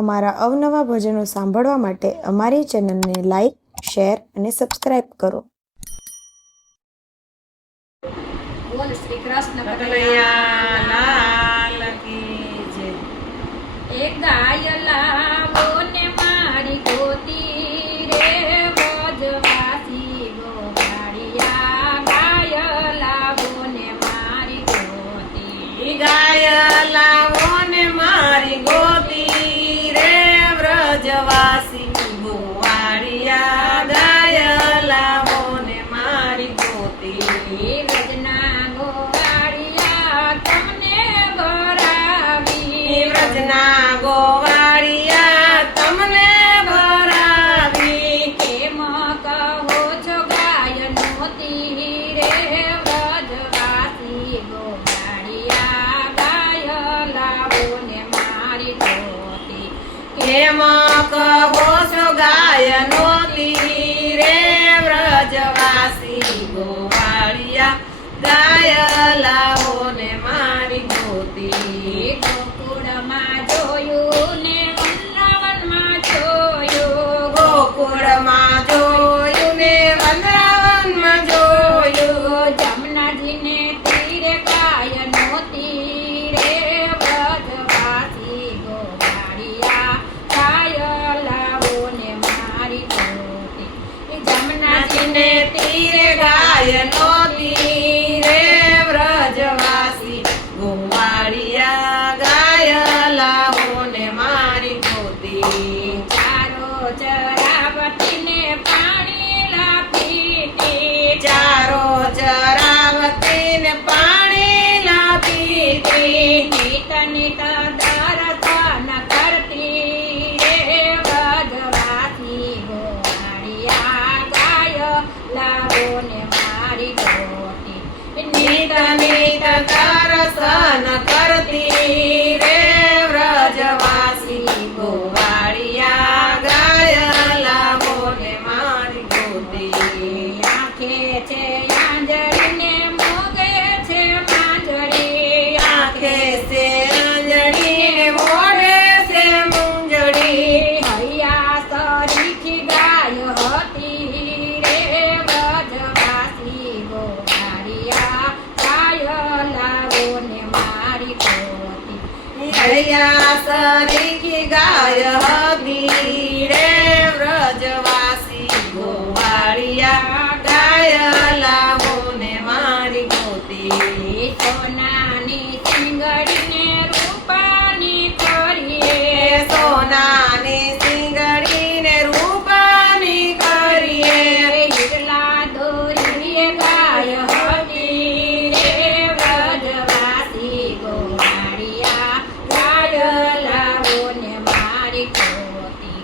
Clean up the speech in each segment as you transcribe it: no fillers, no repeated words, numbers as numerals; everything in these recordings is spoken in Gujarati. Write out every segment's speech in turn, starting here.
અમારા અવનવા ભજનો સાંભળવા માટે અમારી ચેનલને લાઈક, શેર અને સબસ્ક્રાઇબ કરો. બોલ શ્રી કૃષ્ણ કનૈયા લાલ કી જય. એક ગાય લાવો ને મારી ગોતી રે વ્રજવાસી ગોવાળિયા. ગાય લાવો ને મારી ગોતી. ગાય લાવો ને મારી ગોતી રે વ્રજવાસી ગોવાળિયા. ગાય લાવો ને મારી ગોતી. વ્રજના ગોવાળિયા તમને ભરાવી. વ્રજના ગોવાળિયા તમને ભરાવી. કેમ કહો છો ગાય નોતી રે વ્રજવાસી ગોવાળિયા. ગાય લાવો ને મારી ગોતી. કેમ કહો છો ગાય નોતી રે વ્રજવાસી ગોવાળિયા. ગાય લાવો ને મારી ગોતી. ગોકુળમાં જોયું ને વૃંદાવનમાં જોયું. ગોકુળમાં જોયું ને વૃંદાવનમાં જોયું. જમનાજીને તીરે ગાય નોતી રે વ્રજવાસી ગોવાળિયા. ગાય લાવો ને મારી ગોતી. જમનાજીને તીરે ગાય નોતી રે વ્રજવાસી ગોવાળિયા. ગાય લાવો ને મારી ગોતી. ચારો ચરાવતીને પાણી લાપીતી. ચારો ચરાવતીને પાણી લાપીતી. નીત નીત દર્શન કરતી રે વ્રજવાસી ગોવાળિયા. ગાય લાવો ને મારી ગોતી. નીત નીત દર્શન કરતી રે વ્રજવાસી ગોવાળિયા. ગાય લાવો ને મારી ગોતી. આંખે છે આંજળીને મોગે છે માંજળી. આંખે છે અંજળી ને મોઢે છે મુંજળી. હૈયા સરીખી ગાય હતી રે વ્રજવાસી ગોવાળિયા. ગાય લાવો ને મારી ગોતી. હૈયા સરીખી ગાય હતી રે વ્રજવાસી ગોવાળિયા. ગાય લાવો ને મારી ગોતી. સોનાની સિંગડીને રૂપાની કરીએ. સોનાની સિંગડી ને રૂપાની કરીએ. હિરલા દોરીએ ગાય હતી રે વ્રજવાસી ગોવાળિયા. ગાય લાવો ને મારી ગોતી.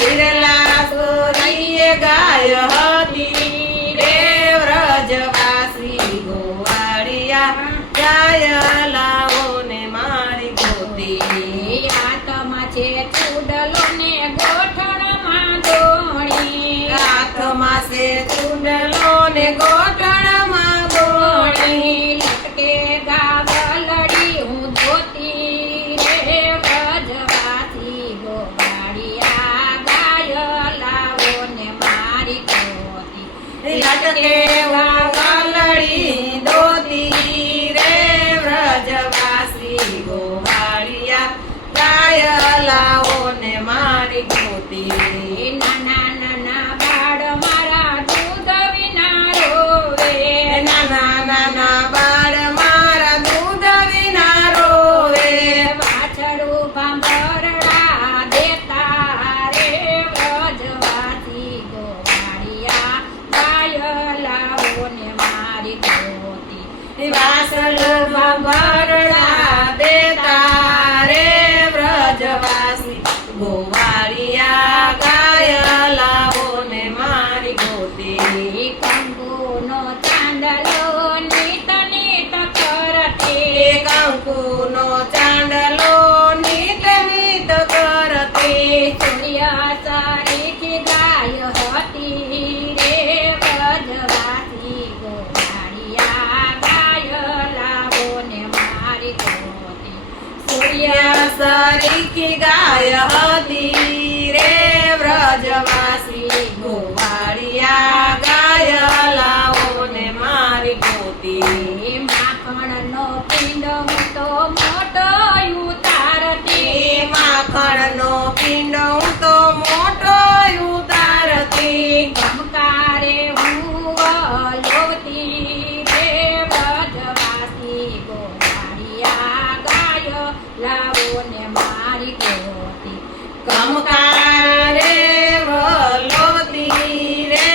હિરલા સોરીએ ગાય હતી રે વ્રજવાસી ગોવાળિયા. ગાય લાવો ને મારી ગોતી. હાથમાં છે ચૂડલો ને ગોઠણમાં દોણી. હાથમાં છે ચૂંડલો ને ગોઠણમાં ગોળી. લટકે ગાવલડી હું ધોતી રે વ્રજવાસી ગોવાળિયા. ગાય લાવો ને મારી ગોતી. લટકે વાવલડી દોતી રે વ્રજવાસી ગોવાળિયા. ગાય લાવો ને મારી ગોતી. નાના નાના બાળ મારા દૂધ વિના રોવે. નાના નાના બાળ મારા દૂધ વિના રોવે. પાછળું ભાંભરડા દેતા રે વ્રજવાસી ગોવાળિયા. ગાય લાવો ને મારી ગોતી. વાસળમાં ભરડા દેતા રે વ્રજવાસી ગોવાળિયા. ગાય લાવો ને મારી ગોતી. કંકુનો ચાંદલો નીત નીત કરતી. કંકુનો ચાંદલો નીત નીત કરતી. સૂર્ય સરીખી ગાય હતી રે વ્રજવાસી ગોવાળિયા. ગાય લાવો ને મારી ગોતી. સરીખી ગાય ખમકાર રે વલોતી રે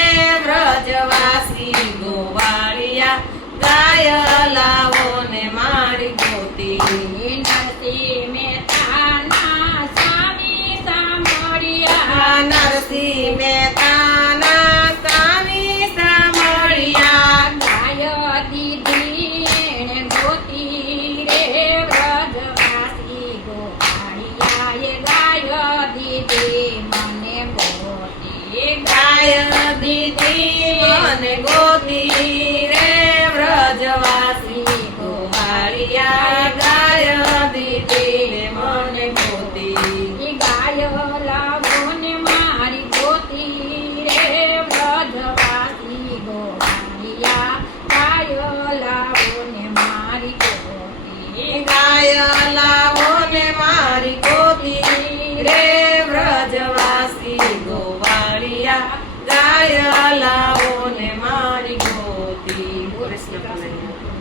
વ્રજવાસી ગોવાળિયા ગાય લાવો ને મારી ગોતી નરસિંહ મહેતાના સ્વામી સાંભળ્યા નરસિંહ મહેતાના સ્વામી સાંભળ્યા ગાય દીધી એણે ગોતી રે વ્રજવાસી ગોવાળિયાએ ગાય દીધી મને ગોતી ગાય દીધી મને ગોતી રે વ્રજવાસી ગોવાળિયા ગાય દીધી મને ગોતી ગાય લાવો ને મારી ગોતી રે વ્રજવાસી ગોવાળિયા ગાય લાવો ને મારી ગોતી ગાય લાવો ને મારી ગોતી રે વ્રજવાસી ગોવાળિયા ગાય લાવો ને મારી ગોતી. બોલ શ્રી કૃષ્ણ.